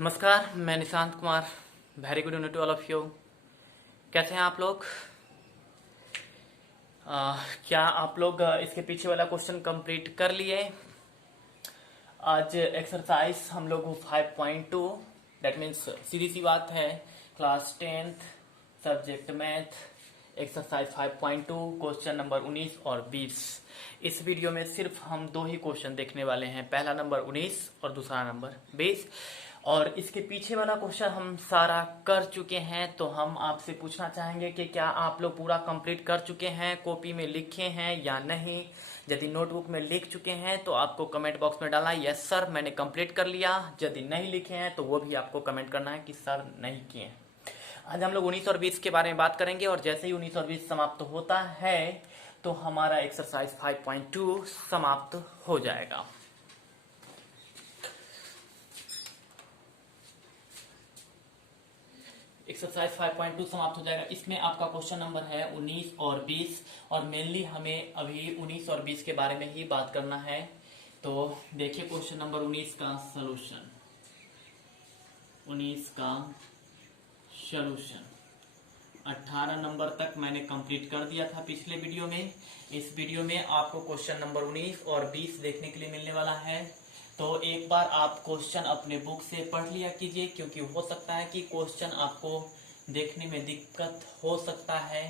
नमस्कार, मैं Nishant Kumar. Very good evening to all of you. कैसे हैं आप लोग? क्या आप लोग इसके पीछे वाला क्वेश्चन कंप्लीट कर लिए? आज एक्सरसाइज हम लोग 5.2, दैट मीन्स सीधी सी बात है, class 10th subject math, exercise 5.2 question number 19 और 20। इस वीडियो में सिर्फ हम दो ही क्वेश्चन देखने वाले हैं, पहला नंबर 19 और दूसरा नंबर 20। और इसके पीछे वाला क्वेश्चन हम सारा कर चुके हैं, तो हम आपसे पूछना चाहेंगे कि क्या आप लोग पूरा कंप्लीट कर चुके हैं, कॉपी में लिखे हैं या नहीं। यदि नोटबुक में लिख चुके हैं तो आपको कमेंट बॉक्स में डालना यस सर मैंने कंप्लीट कर लिया। यदि नहीं लिखे हैं तो वो भी आपको कमेंट करना है कि सर नहीं किए हैं। आज हम लोग 19 और 20 के बारे में बात करेंगे, और जैसे ही 19 और 20 समाप्त होता है तो हमारा एक्सरसाइज 5.2 समाप्त हो जाएगा। एक्सरसाइज 5.2 समाप्त हो जाएगा। इसमें आपका क्वेश्चन नंबर है 19 और 20, और मेनली हमें अभी 19 और 20 के बारे में ही बात करना है। तो देखिए क्वेश्चन नंबर 19 का सलूशन। 19 का सलूशन 18 नंबर तक मैंने कंप्लीट कर दिया था पिछले वीडियो में। इस वीडियो में आपको क्वेश्चन नंबर 19 और 20 देखने के लिए मिलने वाला है। तो एक बार आप क्वेश्चन अपने बुक से पढ़ लिया कीजिए, क्योंकि हो सकता है कि क्वेश्चन आपको देखने में दिक्कत हो सकता है।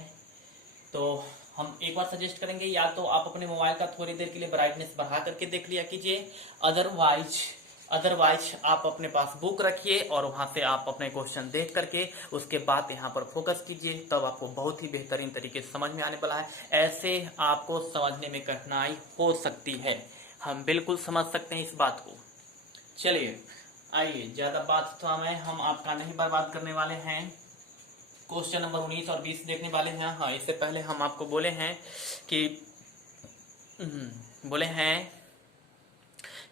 तो हम एक बार सजेस्ट करेंगे, या तो आप अपने मोबाइल का थोड़ी देर के लिए ब्राइटनेस बढ़ा करके देख लिया कीजिए, अदरवाइज आप अपने पास बुक रखिए और वहां से आप अपने क्वेश्चन देख करके उसके बाद यहाँ पर फोकस कीजिए, तब आपको बहुत ही बेहतरीन तरीके से समझ में आने वाला है। ऐसे आपको समझने में कठिनाई हो सकती है, हम बिल्कुल समझ सकते हैं इस बात को। चलिए आइए, ज्यादा बात तो हम आपका नहीं बर्बाद करने वाले हैं। क्वेश्चन नंबर 19 और 20 देखने वाले हैं। हाँ, इससे पहले हम आपको बोले हैं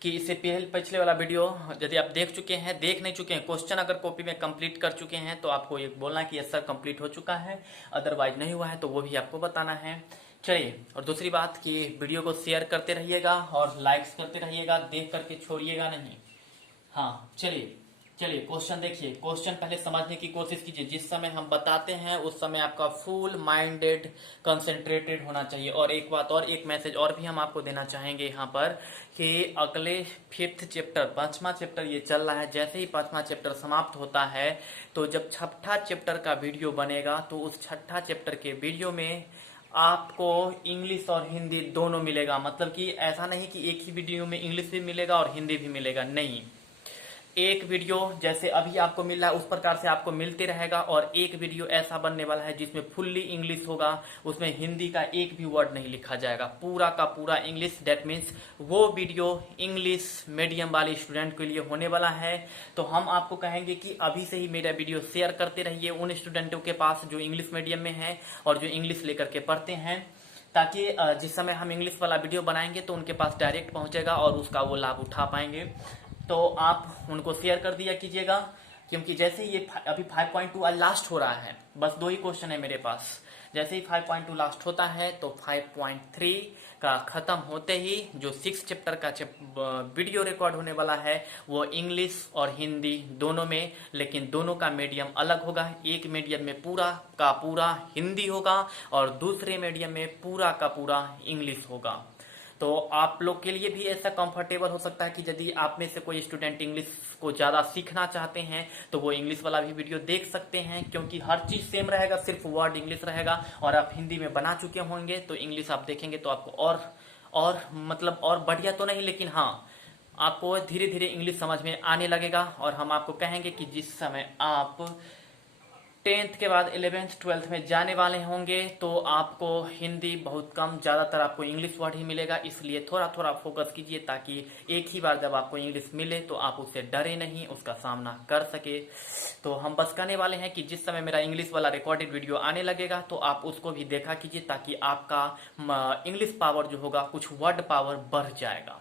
कि इससे पिछले वाला वीडियो यदि आप देख चुके हैं, देख नहीं चुके हैं, क्वेश्चन अगर कॉपी में कंप्लीट कर चुके हैं तो आपको ये बोलना है कि यस सर कंप्लीट हो चुका है, अदरवाइज नहीं हुआ है तो वो भी आपको बताना है। चलिए, और दूसरी बात कि वीडियो को शेयर करते रहिएगा और लाइक्स करते रहिएगा, देख करके छोड़िएगा नहीं। हाँ, चलिए क्वेश्चन देखिए। क्वेश्चन पहले समझने की कोशिश कीजिए। जिस समय हम बताते हैं उस समय आपका फुल माइंडेड कंसेंट्रेटेड होना चाहिए। और एक बात और, एक मैसेज और भी हम आपको देना चाहेंगे यहाँ पर कि अगले 5th चैप्टर, 5वां चैप्टर ये चल रहा है। जैसे ही 5वां चैप्टर समाप्त होता है तो जब 6ठा चैप्टर का वीडियो बनेगा तो उस 6ठा चैप्टर के वीडियो में आपको इंग्लिश और हिंदी दोनों मिलेगा। मतलब कि ऐसा नहीं कि एक ही वीडियो में इंग्लिश भी मिलेगा और हिंदी भी मिलेगा, नहीं। एक वीडियो जैसे अभी आपको मिल रहा है उस प्रकार से आपको मिलते रहेगा, और एक वीडियो ऐसा बनने वाला है जिसमें फुल्ली इंग्लिश होगा, उसमें हिंदी का एक भी वर्ड नहीं लिखा जाएगा, पूरा का पूरा इंग्लिश। दैट मीन्स वो वीडियो इंग्लिश मीडियम वाले स्टूडेंट के लिए होने वाला है। तो हम आपको कहेंगे कि अभी से ही मेरा वीडियो शेयर करते रहिए उन स्टूडेंटों के पास जो इंग्लिश मीडियम में है और जो इंग्लिश लेकर के पढ़ते हैं, ताकि जिस समय हम इंग्लिश वाला वीडियो बनाएंगे तो उनके पास डायरेक्ट पहुंचेगा और उसका वो लाभ उठा पाएंगे। तो आप उनको शेयर कर दिया कीजिएगा, क्योंकि जैसे ही ये अभी 5.2 आज लास्ट हो रहा है, बस दो ही क्वेश्चन है मेरे पास। जैसे ही 5.2 लास्ट होता है तो 5.3 का खत्म होते ही जो 6 चैप्टर का वीडियो रिकॉर्ड होने वाला है वो इंग्लिश और हिंदी दोनों में, लेकिन दोनों का मीडियम अलग होगा। एक मीडियम में पूरा का पूरा हिंदी होगा और दूसरे मीडियम में पूरा का पूरा इंग्लिश होगा। तो आप लोग के लिए भी ऐसा कंफर्टेबल हो सकता है कि यदि आप में से कोई स्टूडेंट इंग्लिश को ज़्यादा सीखना चाहते हैं तो वो इंग्लिश वाला भी वीडियो देख सकते हैं, क्योंकि हर चीज़ सेम रहेगा, सिर्फ वर्ड इंग्लिश रहेगा। और आप हिंदी में बना चुके होंगे तो इंग्लिश आप देखेंगे तो आपको और मतलब और बढ़िया तो नहीं, लेकिन हाँ, आपको धीरे धीरे इंग्लिश समझ में आने लगेगा। और हम आपको कहेंगे कि जिस समय आप 10th के बाद 11th 12th में जाने वाले होंगे तो आपको हिंदी बहुत कम, ज़्यादातर आपको इंग्लिश वर्ड ही मिलेगा। इसलिए थोड़ा थोड़ा फोकस कीजिए ताकि एक ही बार जब आपको इंग्लिश मिले तो आप उससे डरे नहीं, उसका सामना कर सके। तो हम बस कहने वाले हैं कि जिस समय मेरा इंग्लिश वाला रिकॉर्डेड वीडियो आने लगेगा तो आप उसको भी देखा कीजिए, ताकि आपका इंग्लिश पावर जो होगा, कुछ वर्ड पावर बढ़ जाएगा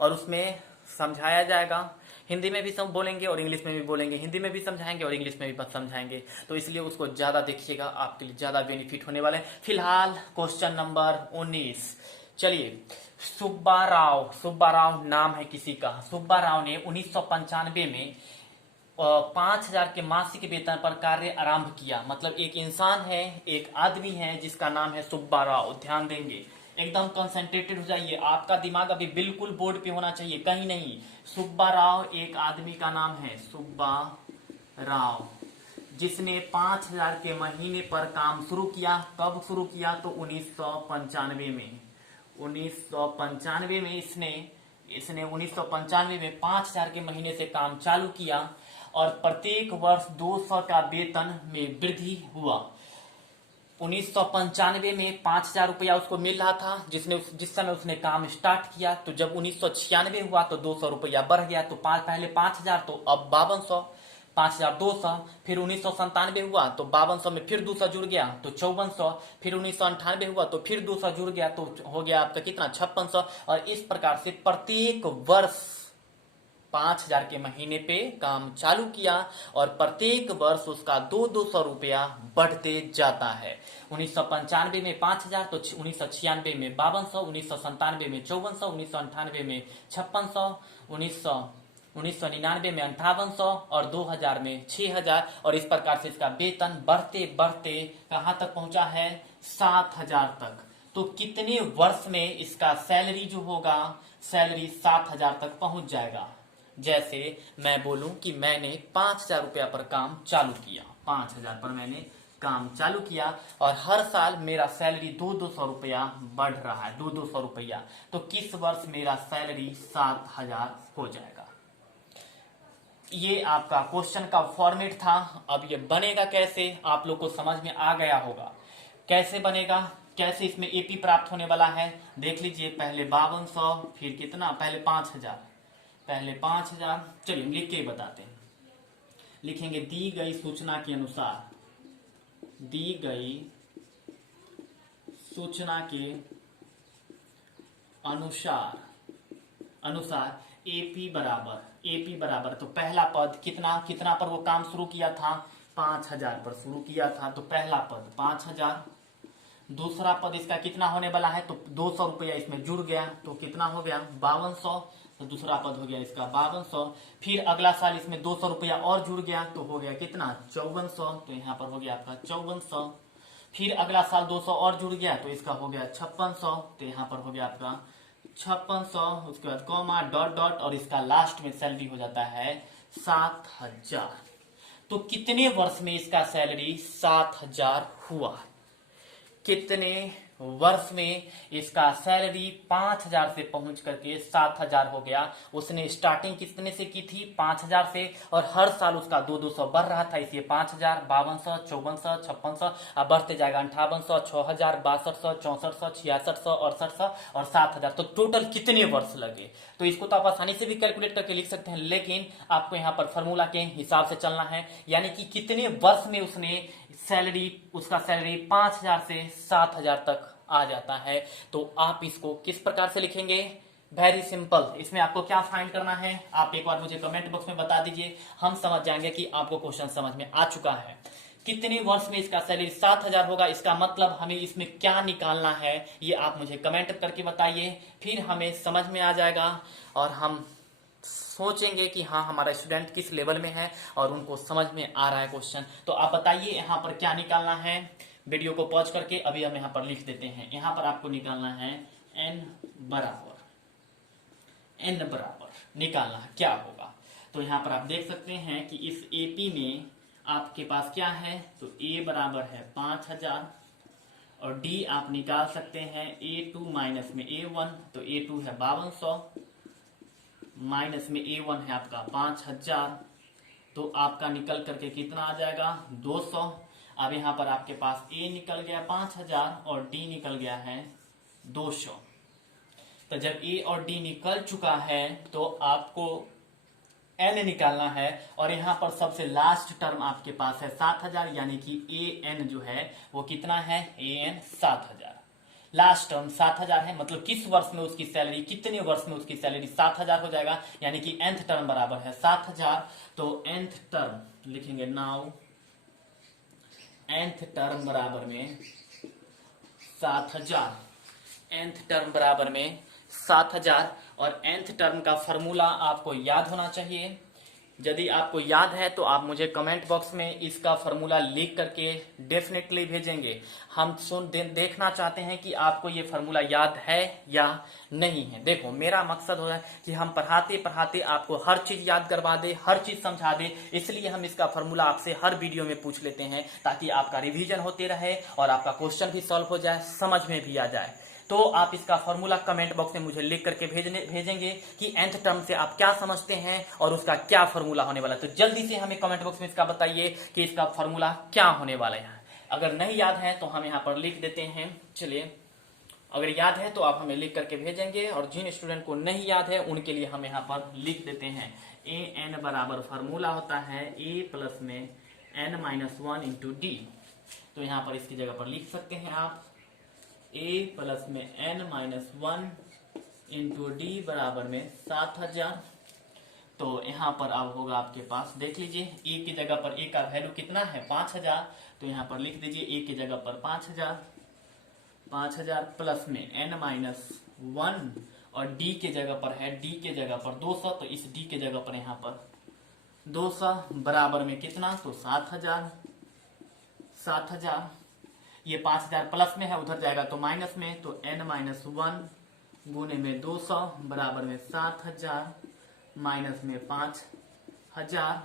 और उसमें समझाया जाएगा। हिंदी में भी सब बोलेंगे और इंग्लिश में भी बोलेंगे, हिंदी में भी समझाएंगे और इंग्लिश में भी समझाएंगे। तो इसलिए उसको ज़्यादा देखिएगा, आपके लिए ज़्यादा बेनिफिट होने वाले हैं। फिलहाल क्वेश्चन नंबर 19, चलिए, सुब्बा राव नाम है किसी का। सुब्बा राव ने 1995 में 5,000 के मासिक वेतन पर कार्य आरंभ किया। मतलब एक इंसान है, एक आदमी है जिसका नाम है सुब्बा राव। ध्यान देंगे, एकदम कंसंट्रेटेड हो जाइए, आपका दिमाग अभी बिल्कुल बोर्ड पे होना चाहिए, कहीं नहीं। सुब्बा राव एक आदमी का नाम है, सुब्बा राव, जिसने 5,000 के महीने पर काम शुरू किया। कब शुरू किया? तो 1995 में। 1995 में इसने 1995 में 5,000 के महीने से काम चालू किया और प्रत्येक वर्ष 200 का वेतन में वृद्धि हुआ। 1995 में 5,000 रुपया उसको मिल रहा था जिस समय उसने काम स्टार्ट किया। तो जब 1996 हुआ तो 200 रुपया बढ़ गया। तो पहले 5,000, तो अब 5200, 5,200। फिर 1997 हुआ तो 5200 में फिर 200 जुड़ गया तो 5400। फिर 1998 हुआ तो फिर 200 जुड़ गया तो हो गया आपका कितना? 5600। और इस प्रकार से प्रत्येक वर्ष 5,000 के महीने पे काम चालू किया और प्रत्येक वर्ष उसका 200 रुपया बढ़ते जाता है। 1995 में 5,000, तो 1996 में 5200, 1997 में 5400, 1998 में 5600, 1999 में 5800 और 2000 में 6,000। और इस प्रकार से इसका वेतन बढ़ते बढ़ते कहां तक पहुंचा है? 7,000 तक। तो कितने वर्ष में इसका सैलरी जो होगा, सैलरी 7,000 तक पहुंच जाएगा? जैसे मैं बोलूं कि मैंने 5,000 रुपया पर काम चालू किया, 5,000 पर मैंने काम चालू किया और हर साल मेरा सैलरी 200 रुपया बढ़ रहा है, 200 रुपया। तो किस वर्ष मेरा सैलरी 7,000 हो जाएगा? ये आपका क्वेश्चन का फॉर्मेट था। अब ये बनेगा कैसे, आप लोग को समझ में आ गया होगा। कैसे बनेगा, कैसे इसमें एपी प्राप्त होने वाला है, देख लीजिए। पहले 5200, फिर कितना? पहले 5,000, पहले 5,000। चलिए हम लिख के बताते हैं। लिखेंगे दी गई सूचना के अनुसार, दी गई सूचना के अनुसार एपी बराबर तो पहला पद कितना पर वो काम शुरू किया था? 5,000 पर शुरू किया था। तो पहला पद 5,000। दूसरा पद इसका कितना होने वाला है? तो 200 रुपया इसमें जुड़ गया तो कितना हो गया? 5200। तो दूसरा पद हो गया इसका 5200। फिर अगला साल इसमें 200 रुपया और जुड़ गया तो हो गया कितना? 5400। तो यहाँ पर हो गया आपका 5400। फिर अगला साल 200 और जुड़ गया तो इसका हो गया 5600। तो यहाँ पर हो गया आपका 5600। उसके बाद कॉमा डॉट डॉट और इसका लास्ट में सैलरी हो जाता है 7,000। तो कितने वर्ष में इसका सैलरी 7,000 हुआ? कितने वर्ष में इसका सैलरी 5,000 से पहुंच करके 7,000 हो गया? उसने स्टार्टिंग कितने से की थी? 5,000 से, और हर साल उसका 200 बढ़ रहा था, इसलिए 5,000, 5200, 5400, 5600, अब बढ़ते जाएगा 5800, 6,000, 6200, 6400, 6600, 6800 और 7,000। तो टोटल कितने वर्ष लगे? तो इसको तो आप आसानी से भी कैलकुलेट करके लिख सकते हैं, लेकिन आपको यहाँ पर फॉर्मूला के हिसाब से चलना है। यानी कि कितने वर्ष में उसका सैलरी 5,000 से 7,000 तक आ जाता है। तो आप इसको किस प्रकार से लिखेंगे? Very simple. इसमें आपको क्या फाइंड करना है, आप एक बार मुझे कमेंट बॉक्स में बता दीजिए, हम समझ जाएंगे कि आपको क्वेश्चन समझ में आ चुका है। कितने वर्ष में इसका सैलरी 7,000 होगा, इसका मतलब हमें इसमें क्या निकालना है ये आप मुझे कमेंट करके बताइए, फिर हमें समझ में आ जाएगा और हम सोचेंगे कि हाँ हमारा स्टूडेंट किस लेवल में है और उनको समझ में आ रहा है क्वेश्चन। तो आप बताइए यहाँ पर क्या निकालना है। वीडियो को पॉज करके अभी हम यहाँ पर लिख देते हैं। यहाँ पर आपको निकालना है n बराबर निकालना है, क्या होगा। तो यहाँ पर आप देख सकते हैं कि इस एपी में आपके पास क्या है, तो a बराबर है 5,000 और d आप निकाल सकते हैं a2 माइनस में a1, तो a2 है 5200 माइनस में a1 है आपका 5,000, तो आपका निकल करके कितना आ जाएगा? 200। अब यहाँ पर आपके पास a निकल गया 5,000 और d निकल गया है 200। तो जब a और d निकल चुका है तो आपको n निकालना है और यहाँ पर सबसे लास्ट टर्म आपके पास है 7,000, यानी कि an जो है वो कितना है? an 7,000। लास्ट टर्म 7,000 है, मतलब किस वर्ष में उसकी सैलरी, कितने वर्ष में उसकी सैलरी 7,000 हो जाएगा, यानी कि nth टर्म बराबर है 7,000। तो nth टर्म लिखेंगे नाउ nth टर्म बराबर में 7,000। nth टर्म बराबर में 7000 और nth टर्म का फॉर्मूला आपको याद होना चाहिए। यदि आपको याद है तो आप मुझे कमेंट बॉक्स में इसका फॉर्मूला लिख करके डेफिनेटली भेजेंगे। हम देखना चाहते हैं कि आपको ये फॉर्मूला याद है या नहीं है। देखो, मेरा मकसद हो है कि हम पढ़ाते पढ़ाते आपको हर चीज याद करवा दे, हर चीज समझा दे, इसलिए हम इसका फॉर्मूला आपसे हर वीडियो में पूछ लेते हैं ताकि आपका रिवीजन होते रहे और आपका क्वेश्चन भी सॉल्व हो जाए, समझ में भी आ जाए। तो आप इसका फॉर्मूला कमेंट बॉक्स में मुझे लिख करके भेजेंगे कि nth टर्म से आप क्या समझते हैं और उसका क्या फॉर्मूला होने वाला है। तो जल्दी से हमें कमेंट बॉक्स में इसका बताइए कि इसका फॉर्मूला क्या होने वाला है। अगर नहीं याद है तो हम यहाँ पर लिख देते हैं। चलिए, अगर याद है तो आप हमें लिख करके भेजेंगे और जिन स्टूडेंट को नहीं याद है उनके लिए हम यहाँ पर लिख देते हैं। ए एन बराबर फॉर्मूला होता है ए प्लस में N minus one into D. तो यहाँ पर इसकी जगह पर लिख सकते हैं आप a प्लस में n minus one into D बराबर में 7000। तो यहाँ पर अब होगा आपके पास, देख लीजिए, a की जगह पर a का वैल्यू कितना है 5000, तो यहाँ पर लिख दीजिए a की जगह पर 5000 प्लस में n माइनस वन और d के जगह पर है, d के जगह पर 200, तो इस d के जगह पर यहाँ पर 200 बराबर में कितना, तो 7000। ये 5000 प्लस में है, उधर जाएगा तो माइनस में, तो n माइनस वन गुने में 200 बराबर में 7000 माइनस में 5000,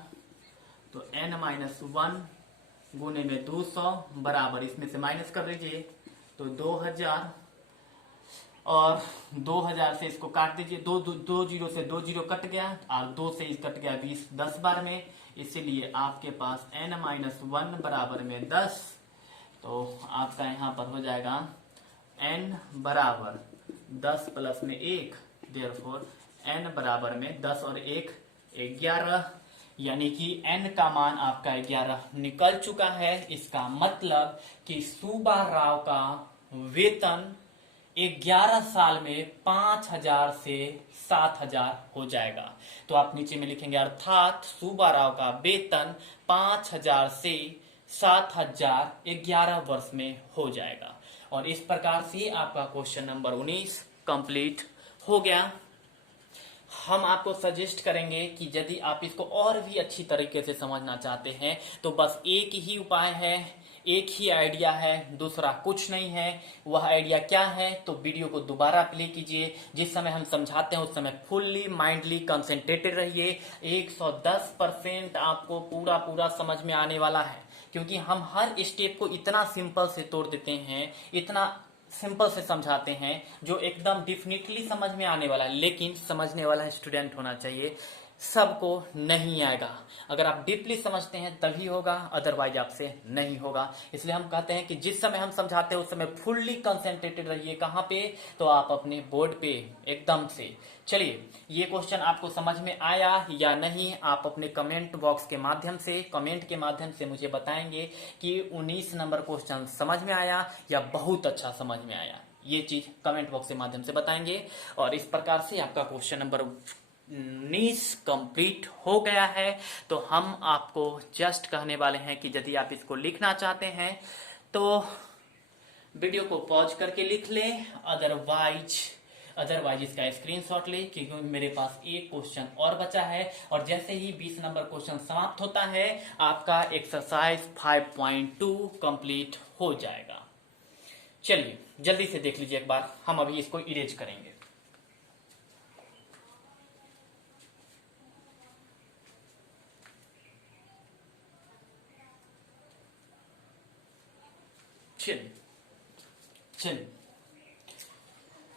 तो n माइनस वन गुने में 200 बराबर, इसमें से माइनस कर लीजिए तो 2000 और 2000 से इसको काट दीजिए, दो जीरो से 2 जीरो कट गया और 2 से कट गया 20 10 बार में, इसीलिए आपके पास n माइनस वन बराबर में 10। तो आपका यहाँ पर हो जाएगा n बराबर 10 प्लस में 1, देयरफॉर n बराबर में 10 और 1 11, यानी कि n का मान आपका 11 निकल चुका है। इसका मतलब कि सुब्बा राव का वेतन 11 साल में 5000 से 7000 हो जाएगा। तो आप नीचे में लिखेंगे अर्थात सुब्बा राव का वेतन 5000 से 7000 11 वर्ष में हो जाएगा। और इस प्रकार से आपका क्वेश्चन नंबर 19 कंप्लीट हो गया। हम आपको सजेस्ट करेंगे कि यदि आप इसको और भी अच्छी तरीके से समझना चाहते हैं तो बस एक ही उपाय है, एक ही आइडिया है, दूसरा कुछ नहीं है। वह आइडिया क्या है, तो वीडियो को दोबारा प्ले कीजिए। जिस समय हम समझाते हैं उस समय फुल्ली माइंडली कंसंट्रेटेड रहिए। 110% आपको पूरा समझ में आने वाला है, क्योंकि हम हर स्टेप को इतना सिंपल से तोड़ देते हैं, इतना सिंपल से समझाते हैं जो एकदम डेफिनेटली समझ में आने वाला है। लेकिन समझने वाला स्टूडेंट होना चाहिए, सबको नहीं आएगा। अगर आप डीपली समझते हैं तभी होगा, अदरवाइज आपसे नहीं होगा। इसलिए हम कहते हैं कि जिस समय हम समझाते हैं उस समय फुल्ली कंसंट्रेटेड रहिए। कहाँ पे, तो आप अपने बोर्ड पे एकदम से। चलिए, ये क्वेश्चन आपको समझ में आया या नहीं, आप अपने कमेंट बॉक्स के माध्यम से, कमेंट के माध्यम से मुझे बताएंगे कि 19 नंबर क्वेश्चन समझ में आया या बहुत अच्छा समझ में आया। ये चीज कमेंट बॉक्स के माध्यम से बताएंगे। और इस प्रकार से आपका क्वेश्चन नंबर 19 कंप्लीट हो गया है। तो हम आपको जस्ट कहने वाले हैं कि यदि आप इसको लिखना चाहते हैं तो वीडियो को पॉज करके लिख लें, अदरवाइज इसका स्क्रीनशॉट ले, क्योंकि मेरे पास एक क्वेश्चन और बचा है। और जैसे ही 20 नंबर क्वेश्चन समाप्त होता है आपका एक्सरसाइज 5.2 कंप्लीट हो जाएगा। चलिए जल्दी से देख लीजिए एक बार, हम अभी इसको इरेज करेंगे।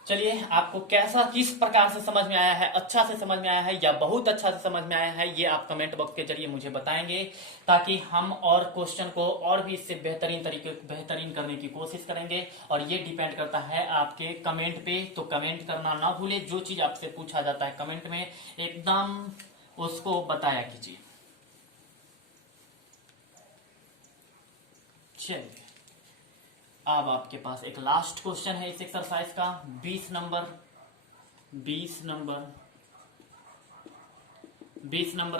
चलिए आपको कैसा, किस प्रकार से समझ में आया है, अच्छा से समझ में आया है या बहुत अच्छा से समझ में आया है, ये आप कमेंट बॉक्स के जरिए मुझे बताएंगे, ताकि हम और क्वेश्चन को और भी इससे बेहतरीन करने की कोशिश करेंगे। और ये डिपेंड करता है आपके कमेंट पे, तो कमेंट करना ना भूले। जो चीज आपसे पूछा जाता है कमेंट में एकदम उसको बताया कीजिए। चलिए, अब आपके पास एक लास्ट क्वेश्चन है इस एक्सरसाइज का, 20 नंबर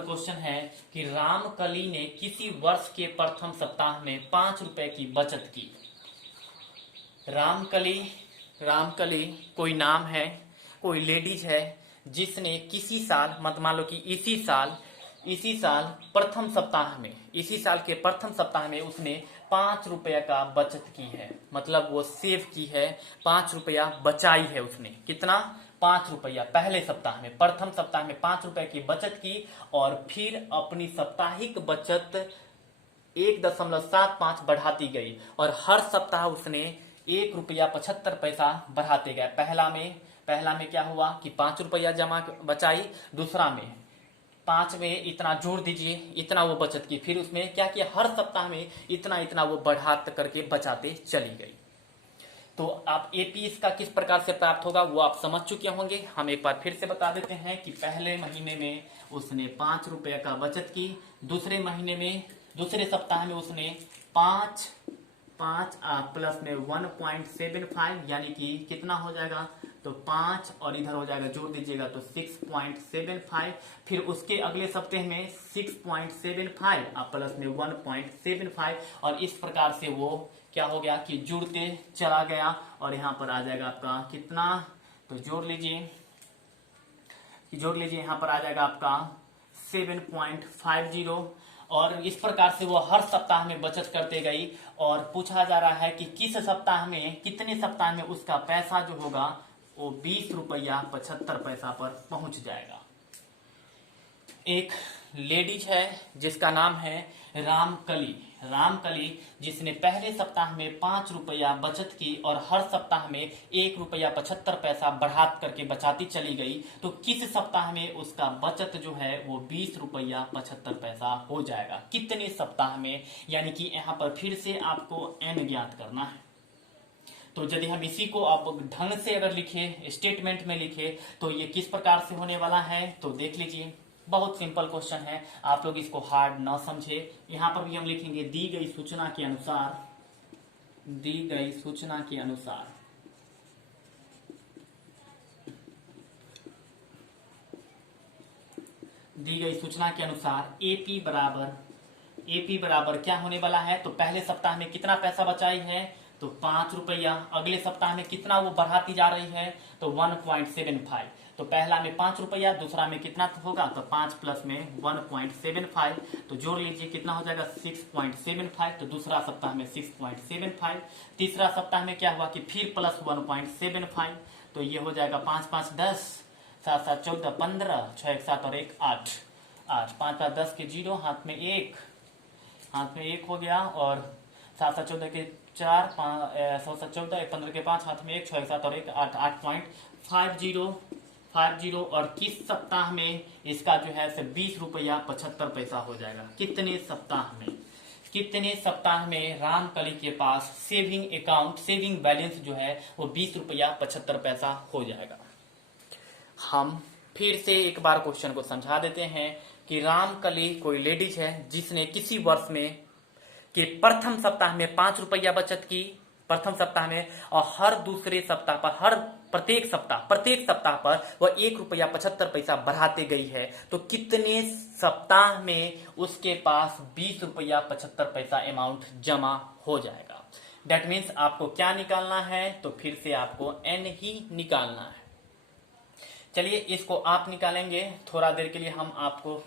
क्वेश्चन है कि रामकली ने किसी वर्ष के प्रथम सप्ताह में 5 रुपए की बचत की। रामकली रामकली कोई नाम है, कोई लेडीज है जिसने किसी साल, मत मान लो कि इसी साल प्रथम सप्ताह में, इसी साल के प्रथम सप्ताह में उसने 5 रुपया का बचत की है। मतलब वो सेव की है, 5 रुपया बचाई है उसने। कितना? 5 रुपया। पहले सप्ताह में, प्रथम सप्ताह में 5 रुपए की बचत की और फिर अपनी साप्ताहिक बचत 1.75 बढ़ाती गई और हर सप्ताह उसने 1 रुपया 75 पैसा बढ़ाते गए। पहला में क्या हुआ कि 5 रुपया जमा बचाई, दूसरा में 5 में इतना जोड़ दीजिए, इतना वो बचत की, फिर उसमें क्या किया, हर सप्ताह में इतना इतना वो बढ़ाते करके बचाते चली गई। तो आप एपी इसका किस प्रकार से प्राप्त होगा वो आप समझ चुके होंगे। हम एक बार फिर से बता देते हैं कि पहले महीने में उसने 5 रुपये का बचत की, दूसरे महीने में, दूसरे सप्ताह में उसने 5 प्लस में 1.75 यानी कि कितना हो जाएगा, तो 5 और इधर हो जाएगा, जोड़ दीजिएगा तो 6.75। फिर उसके अगले सप्ताह में 6.75 प्लस में 1.75 और इस प्रकार से वो क्या हो गया कि जुड़ते चला गया और यहाँ पर आ जाएगा आपका कितना, तो जोड़ लीजिए यहाँ पर आ जाएगा आपका 7.50 और इस प्रकार से वो हर सप्ताह में बचत करते गई। और पूछा जा रहा है कि किस सप्ताह में, कितने सप्ताह में उसका पैसा जो होगा वो 20 रुपया 75 पैसा पर पहुंच जाएगा। एक लेडीज है जिसका नाम है रामकली जिसने पहले सप्ताह में 5 रुपया बचत की और हर सप्ताह में 1 रुपया 75 पैसा बढ़ा करके बचाती चली गई। तो किस सप्ताह में उसका बचत जो है वो 20 रुपया 75 पैसा हो जाएगा, कितने सप्ताह में, यानी कि यहाँ पर फिर से आपको n ज्ञात करना है। तो यदि हम इसी को आप ढंग से अगर लिखे, स्टेटमेंट में लिखे, तो ये किस प्रकार से होने वाला है, तो देख लीजिए। बहुत सिंपल क्वेश्चन है, आप लोग इसको हार्ड ना समझे। यहां पर भी हम लिखेंगे दी गई सूचना के अनुसार, दी गई सूचना के अनुसार एपी बराबर क्या होने वाला है, तो पहले सप्ताह में कितना पैसा बचाई है, तो 5 रुपया। अगले सप्ताह में कितना वो बढ़ाती जा रही है, तो 1.75। तो पहला में 5 रुपया, दूसरा में कितना होगा, तो 5 प्लस में 1.75, तो जोड़ लीजिए कितना हो जाएगा 6.75। तो दूसरा सप्ताह में 6.75। तीसरा सप्ताह में क्या हुआ कि फिर प्लस 1.75, तो ये हो जाएगा 5 5 10, 7 7 14 15, 6 1 7 और 1 8, 5 5 10 के 0, हाथ में 1 हो गया, और 7 7 14 के 4, 7 7 14, 15 के 5, हाथ में 1, 6 1 7 और 1 8, 8.50 और किस सप्ताह में इसका जो है 20 रुपया 75 पैसा हो जाएगा, कितने सप्ताह में रामकली के पास सेविंग बैलेंस जो है वो 20 रुपया 75 पैसा हो जाएगा। हम फिर से एक बार क्वेश्चन को समझा देते हैं कि रामकली कोई लेडीज है जिसने किसी वर्ष में कि प्रथम सप्ताह में 5 रुपया बचत की, प्रथम सप्ताह में, और हर दूसरे सप्ताह पर, प्रत्येक सप्ताह पर वह 1 रुपया 75 पैसा बढ़ाते गई है। तो कितने सप्ताह में उसके पास 20 रुपया 75 पैसा अमाउंट जमा हो जाएगा। दैट मीन्स आपको क्या निकालना है, तो फिर से आपको n ही निकालना है। चलिए इसको आप निकालेंगे, थोड़ा देर के लिए हम आपको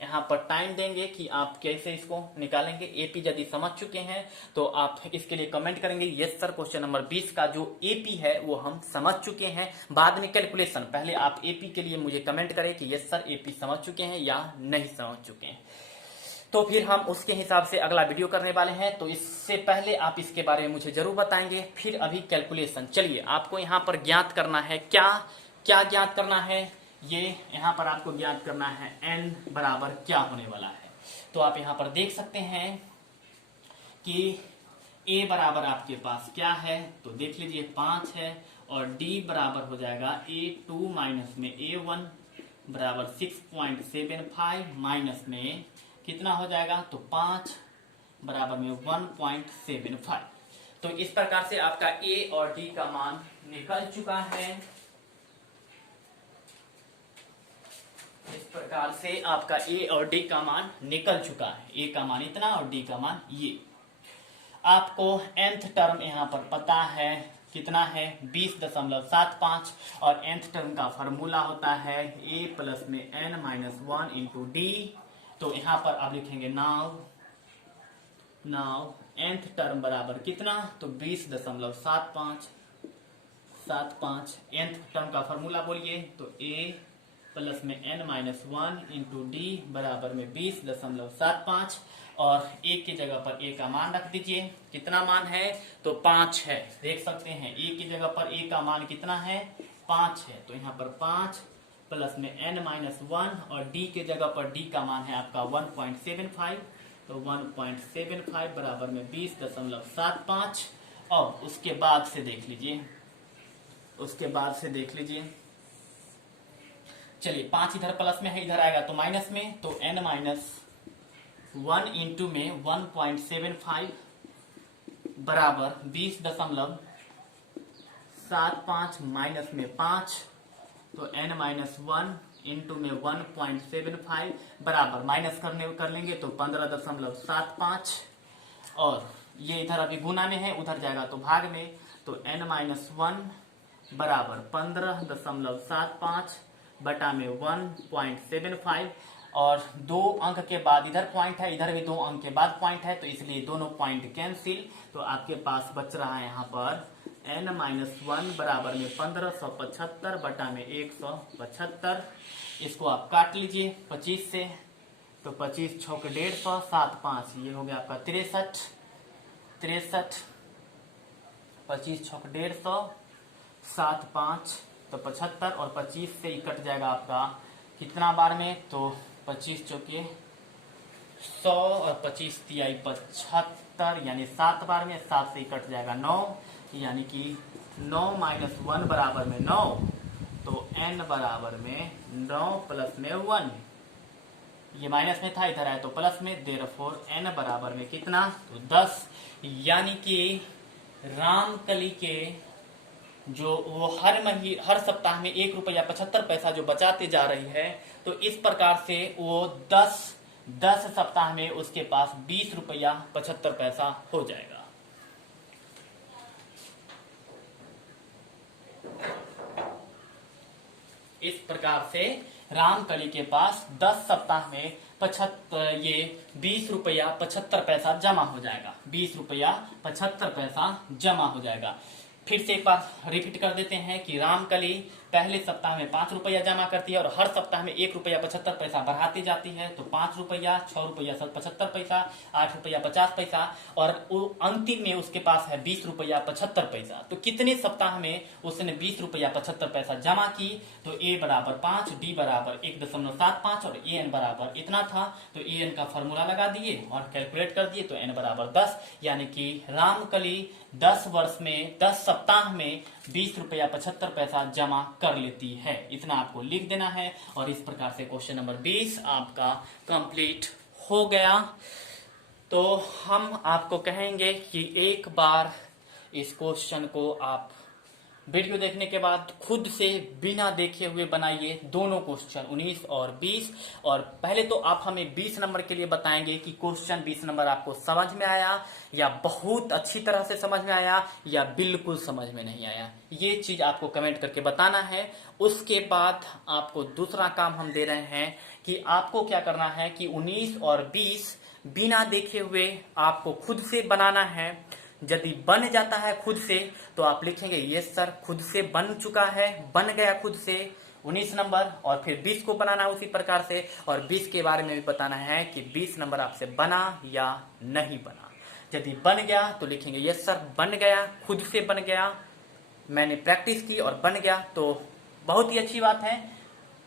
यहाँ पर टाइम देंगे कि आप कैसे इसको निकालेंगे। एपी यदि समझ चुके हैं तो आप इसके लिए कमेंट करेंगे यस सर क्वेश्चन नंबर 20 का जो एपी है वो हम समझ चुके हैं। बाद में कैलकुलेशन, पहले आप एपी के लिए मुझे कमेंट करें कि यस सर एपी समझ चुके हैं या नहीं समझ चुके हैं, तो फिर हम उसके हिसाब से अगला वीडियो करने वाले हैं। तो इससे पहले आप इसके बारे में मुझे जरूर बताएंगे। फिर अभी कैलकुलेशन, चलिए आपको यहाँ पर ज्ञात करना है, क्या ज्ञात करना है, ये यहाँ पर आपको ज्ञात करना है n बराबर क्या होने वाला है। तो आप यहाँ पर देख सकते हैं कि a बराबर आपके पास क्या है, तो देख लीजिए 5 है, और d बराबर हो जाएगा a2 माइनस में a1 बराबर 6.75 माइनस में कितना हो जाएगा, तो 5 बराबर में 1.75। तो इस प्रकार से आपका a और d का मान निकल चुका है। इस प्रकार से आपका a और d का मान निकल चुका है, a का मान इतना और d का मान ये। आपको nth टर्म यहाँ पर पता है कितना है 20.75 और nth टर्म का फॉर्मूला होता है a प्लस में n-1 इंटू डी। तो यहाँ पर आप लिखेंगे नाउ nth टर्म बराबर कितना, तो 20.75 nth टर्म का फॉर्मूला बोलिए, तो a प्लस में n-1 इंटू डी बराबर में 20.75 और a की जगह पर a का मान रख दीजिए। कितना मान है, तो 5 है। देख सकते हैं a की जगह पर a का मान कितना है, 5 है। तो यहाँ पर 5 प्लस में n-1 और d के जगह पर d का मान है आपका 1.75, तो 1.75 बराबर में 20.75। और उसके बाद से देख लीजिए, चलिए 5 इधर प्लस में है, इधर आएगा तो माइनस में, तो n-1 इंटू में 1.75 बराबर 20.75 माइनस में 5, तो n-1 इंटू में 1.75 बराबर माइनस कर लेंगे तो 15.75 और ये इधर अभी गुना में है, उधर जाएगा तो भाग में, तो n-1 बराबर 15.75 बटा में 1.75 और 2 अंक के बाद इधर पॉइंट है, इधर भी 2 अंक के बाद पॉइंट है, तो इसलिए दोनों पॉइंट कैंसिल। तो आपके पास बच रहा है यहाँ पर n-1 बराबर में 1575 बटा में 175। इसको आप काट लीजिए 25 से, तो 25 छौक 150, 7 5 ये हो गया आपका 63, 25 छौक 150, 7 5 तो 75 और 25 से ही कट जाएगा आपका कितना बार में, तो 25 चौके 100 और 25 तिहाई 75 यानी 7 बार में, 7 से ही कट जाएगा 9, यानी कि 9 माइनस 1 बराबर में 9, तो n बराबर में 9 प्लस में 1, ये माइनस में था इधर आया तो प्लस में, देयरफॉर n बराबर में कितना, तो 10। यानी कि रामकली के जो वो हर सप्ताह में 1 रुपया 75 पैसा जो बचाते जा रही है, तो इस प्रकार से वो 10 सप्ताह में उसके पास 20 रुपया 75 पैसा हो जाएगा। इस प्रकार से रामकली के पास 10 सप्ताह में 20 रुपया 75 पैसा जमा हो जाएगा, 20 रुपया 75 पैसा जमा हो जाएगा। फिर से एक बार रिपीट कर देते हैं कि रामकली पहले सप्ताह में 5 रुपया जमा करती है और हर सप्ताह में 1 रुपया 75 पैसा बढ़ाती जाती है, तो 5 रुपया, 6 रुपया 75 पैसा, 8 रुपया 50 पैसा और अंतिम में उसके पास है 20 रुपया 75 पैसा। तो कितने सप्ताह में उसने 20 रुपया 75 पैसा जमा की, तो a बराबर 5, d बराबर 1.75 और an बराबर इतना था, तो an का फॉर्मूला लगा दिए और कैलकुलेट कर दिए, तो n बराबर 10। यानी कि रामकली 10 वर्ष में 10 सप्ताह में 20 रुपया 75 पैसा जमा कर लेती है। इतना आपको लिख देना है और इस प्रकार से क्वेश्चन नंबर 20 आपका कंप्लीट हो गया। तो हम आपको कहेंगे कि एक बार इस क्वेश्चन को आप वीडियो देखने के बाद खुद से बिना देखे हुए बनाइए दोनों क्वेश्चन 19 और 20। और पहले तो आप हमें 20 नंबर के लिए बताएंगे कि क्वेश्चन 20 नंबर आपको समझ में आया या बहुत अच्छी तरह से समझ में आया या बिल्कुल समझ में नहीं आया, ये चीज आपको कमेंट करके बताना है। उसके बाद आपको दूसरा काम हम दे रहे हैं कि आपको क्या करना है कि 19 और 20 बिना देखे हुए आपको खुद से बनाना है। यदि बन जाता है खुद से तो आप लिखेंगे यस सर खुद से बन चुका है, बन गया खुद से 19 नंबर, और फिर 20 को बनाना है उसी प्रकार से, और 20 के बारे में भी बताना है कि 20 नंबर आपसे बना या नहीं बना। यदि बन गया तो लिखेंगे यस सर बन गया, खुद से बन गया, मैंने प्रैक्टिस की और बन गया, तो बहुत ही अच्छी बात है,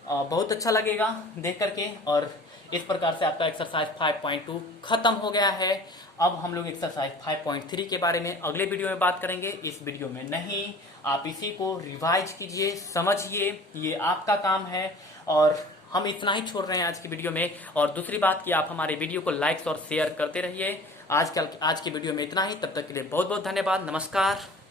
बहुत अच्छा लगेगा देख करके। और इस प्रकार से आपका एक्सरसाइज 5.2 खत्म हो गया है। अब हम लोग एक्सरसाइज 5.3 के बारे में अगले वीडियो में बात करेंगे, इस वीडियो में नहीं। आप इसी को रिवाइज कीजिए, समझिए, ये आपका काम है। और हम इतना ही छोड़ रहे हैं आज की वीडियो में। और दूसरी बात कि आप हमारे वीडियो को लाइक्स और शेयर करते रहिए। आज की वीडियो में इतना ही, तब तक के लिए बहुत बहुत धन्यवाद, नमस्कार।